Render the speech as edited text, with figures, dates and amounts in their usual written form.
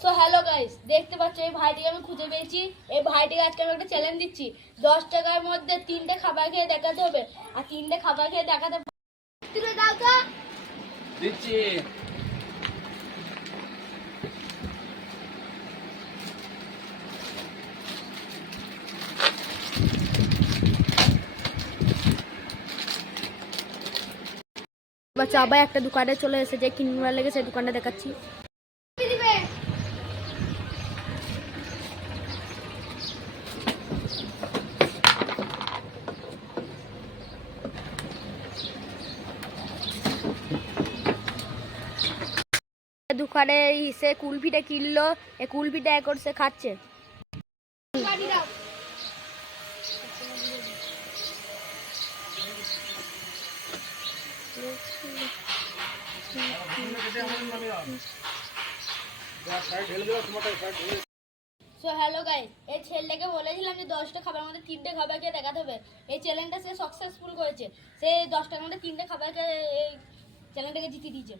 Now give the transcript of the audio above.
So hello guys, দেখতে পাচ্ছ এই ভাইটিকে আমি খুঁজে পেয়েছি। এই ভাইটিকে আজকে আমি একটা চ্যালেঞ্জ দিচ্ছি। 10 টাকার মধ্যে 3টে খাবার খেয়ে দেখাতে হবে, আর 3টে খাবার খেয়ে দেখাতে তুলে দাও তো। দিচ্ছি। বাচ্চা আবার একটা দোকানে চলে এসেছে, কিনবার লেগে সেই দোকানটা দেখাচ্ছি। দোকানে সে কুলফিটা কিনলো, এই কুলফিটা এখন সে খাচ্ছে। সো হ্যালো গাইস, এই ছেলেটাকে বলেছিলাম যে 10টা খাবার মধ্যে 3টে খাবার খেয়ে দেখাতে হবে। এই চ্যালেঞ্জটা সে সাকসেসফুল করেছে। সে 10টার মধ্যে 3টে খাবার খেয়ে এই চ্যালেঞ্জটাকে জিতিয়ে দিয়েছে।